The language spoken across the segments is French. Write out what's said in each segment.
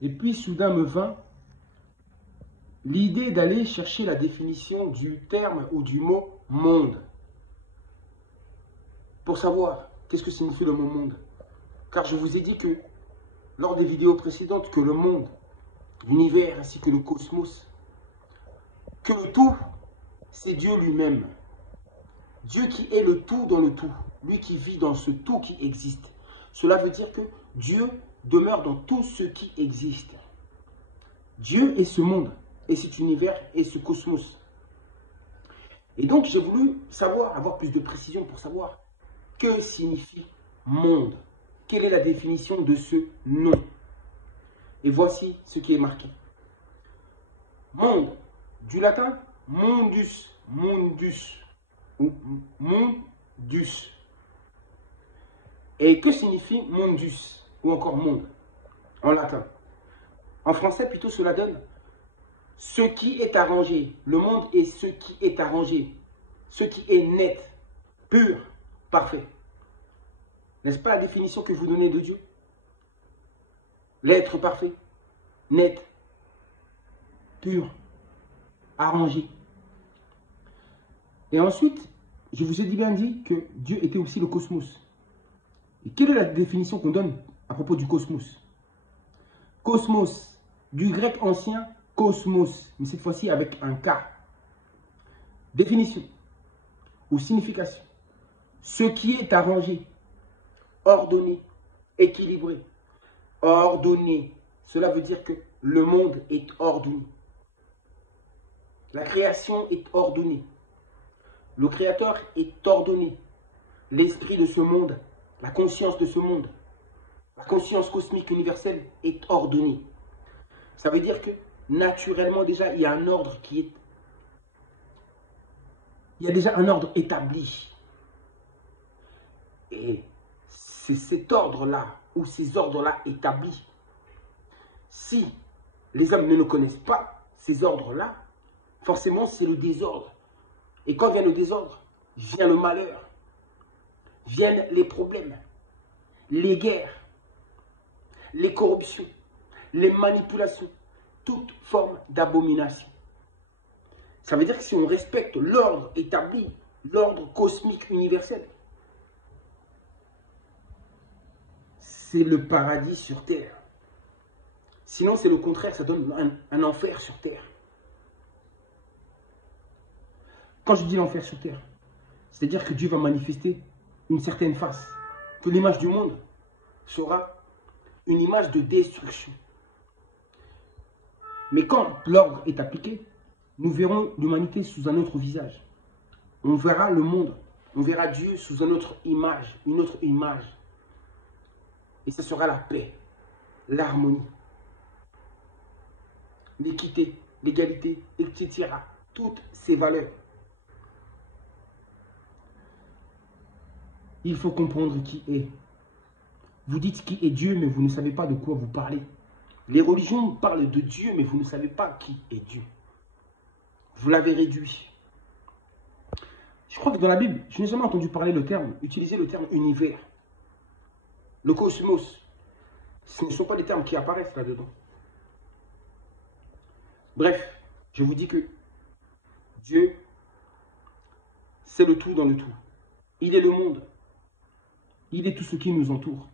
Et puis soudain me vint l'idée d'aller chercher la définition du terme ou du mot monde. Pour savoir qu'est-ce que signifie le mot monde. Car je vous ai dit que lors des vidéos précédentes que le monde, l'univers ainsi que le cosmos, que le tout, c'est Dieu lui-même. Dieu qui est le tout dans le tout, lui qui vit dans ce tout qui existe. Cela veut dire que Dieu demeure dans tout ce qui existe. Dieu est ce monde, et cet univers, et ce cosmos. Et donc j'ai voulu savoir, avoir plus de précision pour savoir que signifie monde. Quelle est la définition de ce nom? Et voici ce qui est marqué. Monde, du latin mundus, mundus, ou mundus. Et que signifie mundus, ou encore monde, en latin? En français, plutôt, cela donne ce qui est arrangé. Le monde est ce qui est arrangé, ce qui est net, pur, parfait. N'est-ce pas la définition que vous donnez de Dieu? L'être parfait, net, pur, arrangé. Et ensuite, je vous ai bien dit que Dieu était aussi le cosmos. Et quelle est la définition qu'on donne à propos du cosmos? Cosmos, du grec ancien cosmos, mais cette fois-ci avec un K. Définition ou signification. Ce qui est arrangé, ordonné, équilibré. Ordonné, cela veut dire que le monde est ordonné. La création est ordonnée. Le Créateur est ordonné. L'esprit de ce monde, la conscience de ce monde, la conscience cosmique universelle est ordonnée. Ça veut dire que naturellement déjà, il y a un ordre qui est... Il y a déjà un ordre établi. Et c'est cet ordre-là, ou ces ordres-là établis. Si les hommes ne connaissent pas ces ordres-là, forcément c'est le désordre. Et quand vient le désordre, vient le malheur, viennent les problèmes, les guerres, les corruptions, les manipulations, toute forme d'abomination. Ça veut dire que si on respecte l'ordre établi, l'ordre cosmique universel, c'est le paradis sur terre. Sinon, c'est le contraire, ça donne un enfer sur terre. Quand je dis l'enfer sur terre, c'est-à-dire que Dieu va manifester une certaine face, que l'image du monde sera une image de destruction. Mais quand l'ordre est appliqué, nous verrons l'humanité sous un autre visage. On verra le monde, on verra Dieu sous une autre image, Et ce sera la paix, l'harmonie, l'équité, l'égalité, etc. Toutes ces valeurs. Il faut comprendre qui est. Vous dites qui est Dieu, mais vous ne savez pas de quoi vous parlez. Les religions parlent de Dieu, mais vous ne savez pas qui est Dieu. Vous l'avez réduit. Je crois que dans la Bible, je n'ai jamais entendu utiliser le terme univers. Le cosmos. Ce ne sont pas des termes qui apparaissent là-dedans. Bref, je vous dis que Dieu, c'est le tout dans le tout. Il est le monde. Il est tout ce qui nous entoure.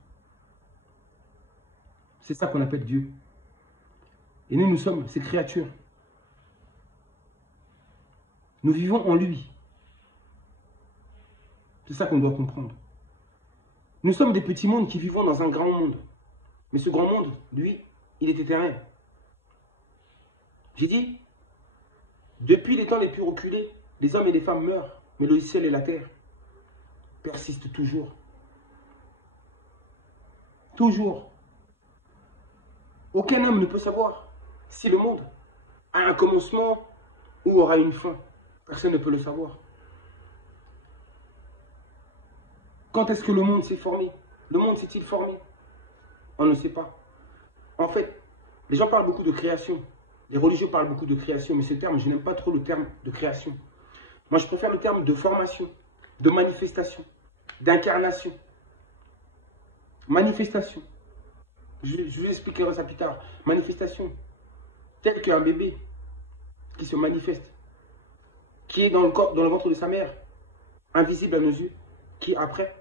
C'est ça qu'on appelle Dieu. Et nous sommes ses créatures. Nous vivons en lui. C'est ça qu'on doit comprendre. Nous sommes des petits mondes qui vivons dans un grand monde. Mais ce grand monde, lui, il est éternel. J'ai dit, depuis les temps les plus reculés, les hommes et les femmes meurent, mais le ciel et la terre persistent toujours. Toujours. Aucun homme ne peut savoir si le monde a un commencement ou aura une fin. Personne ne peut le savoir. Quand est-ce que le monde s'est formé? Le monde s'est-il formé? On ne sait pas. En fait, les gens parlent beaucoup de création. Les religieux parlent beaucoup de création, mais ce terme, je n'aime pas trop le terme de création. Moi, je préfère le terme de formation, de manifestation, d'incarnation. Manifestation. Je vous expliquerai ça plus tard. Manifestation. Tel qu'un bébé qui se manifeste, qui est dans le corps, dans le ventre de sa mère, invisible à nos yeux, qui après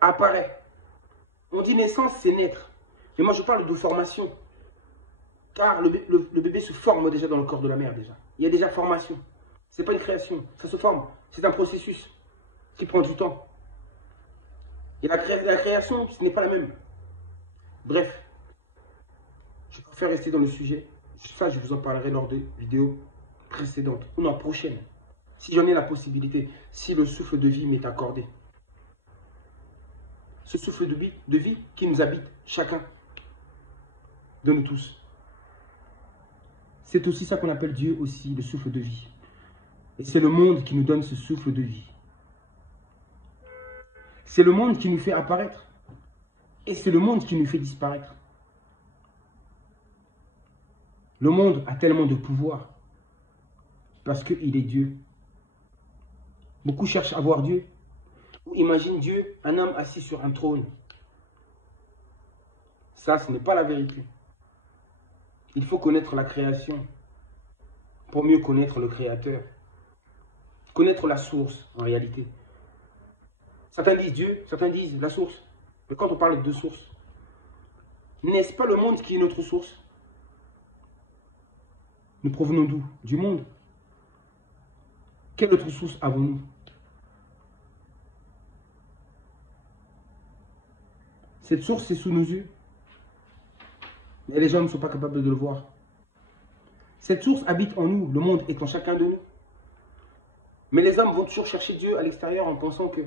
apparaît. On dit naissance, c'est naître. Mais moi, je parle de formation. Car le bébé se forme déjà dans le corps de la mère, déjà. Il y a déjà formation. Ce n'est pas une création, ça se forme. C'est un processus qui prend du temps. Et la création, ce n'est pas la même. Bref, je préfère rester dans le sujet. Ça, je vous en parlerai lors des vidéos précédentes, ou non, prochaine. Si j'en ai la possibilité, si le souffle de vie m'est accordé. Ce souffle de vie qui nous habite, chacun de nous tous. C'est aussi ça qu'on appelle Dieu aussi, le souffle de vie. Et c'est le monde qui nous donne ce souffle de vie. C'est le monde qui nous fait apparaître. Et c'est le monde qui nous fait disparaître. Le monde a tellement de pouvoir. Parce qu'il est Dieu. Beaucoup cherchent à voir Dieu. Ou imaginent Dieu, un homme assis sur un trône. Ça, ce n'est pas la vérité. Il faut connaître la création pour mieux connaître le Créateur. Connaître la source, en réalité. Certains disent Dieu, certains disent la source. Mais quand on parle de source, n'est-ce pas le monde qui est notre source? Nous provenons d'où? Du monde. Quelle autre source avons-nous? Cette source, c'est sous nos yeux. Mais les gens ne sont pas capables de le voir. Cette source habite en nous, le monde est en chacun de nous. Mais les hommes vont toujours chercher Dieu à l'extérieur en pensant que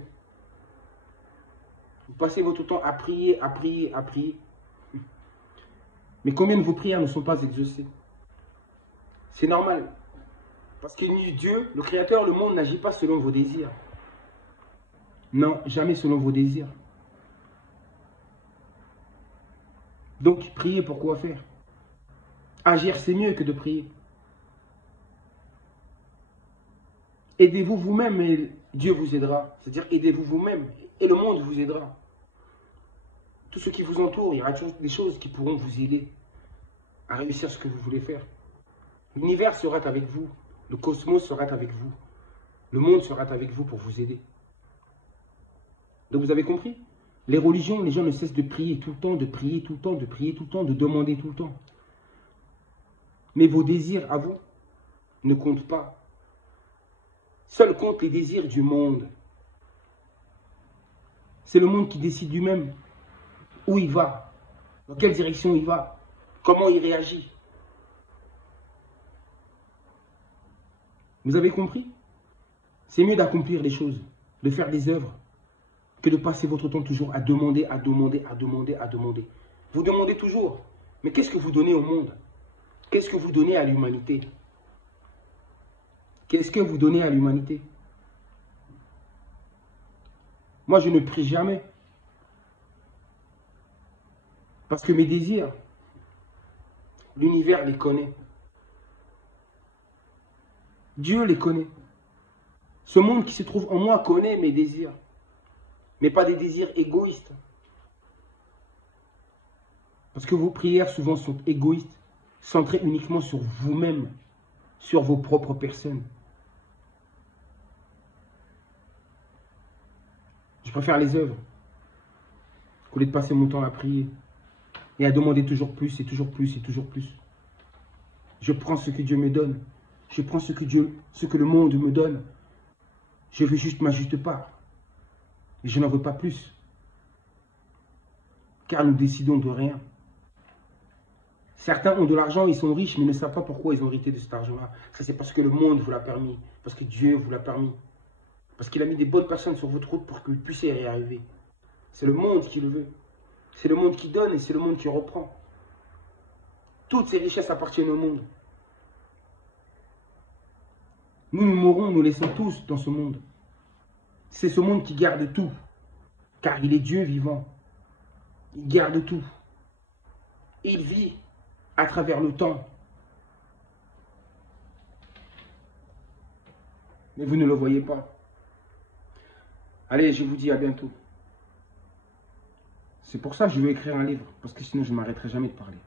vous passez votre temps à prier, à prier, à prier. Mais combien de vos prières ne sont pas exaucées? C'est normal. Parce que Dieu, le Créateur, le monde n'agit pas selon vos désirs. Non, jamais selon vos désirs. Donc, prier pour quoi faire? Agir, c'est mieux que de prier. Aidez-vous vous-même et Dieu vous aidera. C'est-à-dire, aidez-vous vous-même et le monde vous aidera. Tout ce qui vous entoure, il y aura toujours des choses qui pourront vous aider à réussir ce que vous voulez faire. L'univers sera avec vous. Le cosmos sera avec vous. Le monde sera avec vous pour vous aider. Donc, vous avez compris? Les religions, les gens ne cessent de prier tout le temps, de prier tout le temps, de prier tout le temps, de demander tout le temps. Mais vos désirs à vous ne comptent pas. Seuls comptent les désirs du monde. C'est le monde qui décide lui-même où il va, dans quelle direction il va, comment il réagit. Vous avez compris? C'est mieux d'accomplir les choses, de faire des œuvres, que de passer votre temps toujours à demander, à demander, à demander, à demander. Vous demandez toujours, mais qu'est-ce que vous donnez au monde? Qu'est-ce que vous donnez à l'humanité? Qu'est-ce que vous donnez à l'humanité? Moi, je ne prie jamais. Parce que mes désirs, l'univers les connaît. Dieu les connaît. Ce monde qui se trouve en moi connaît mes désirs. Mais pas des désirs égoïstes. Parce que vos prières souvent sont égoïstes, centrées uniquement sur vous-même, sur vos propres personnes. Je préfère les œuvres qu'au lieu de passer mon temps à prier et à demander toujours plus et toujours plus et toujours plus. Je prends ce que Dieu me donne. Je prends ce que le monde me donne. Je veux juste ma juste part. Et je n'en veux pas plus. Car nous décidons de rien. Certains ont de l'argent, ils sont riches, mais ne savent pas pourquoi ils ont hérité de cet argent-là. Ça, c'est parce que le monde vous l'a permis. Parce que Dieu vous l'a permis. Parce qu'il a mis des bonnes personnes sur votre route pour que vous puissiez y arriver. C'est le monde qui le veut. C'est le monde qui donne et c'est le monde qui reprend. Toutes ces richesses appartiennent au monde. Nous mourrons, nous laissons tous dans ce monde. C'est ce monde qui garde tout. Car il est Dieu vivant. Il garde tout. Il vit à travers le temps. Mais vous ne le voyez pas. Allez, je vous dis à bientôt. C'est pour ça que je veux écrire un livre, parce que sinon je ne m'arrêterai jamais de parler.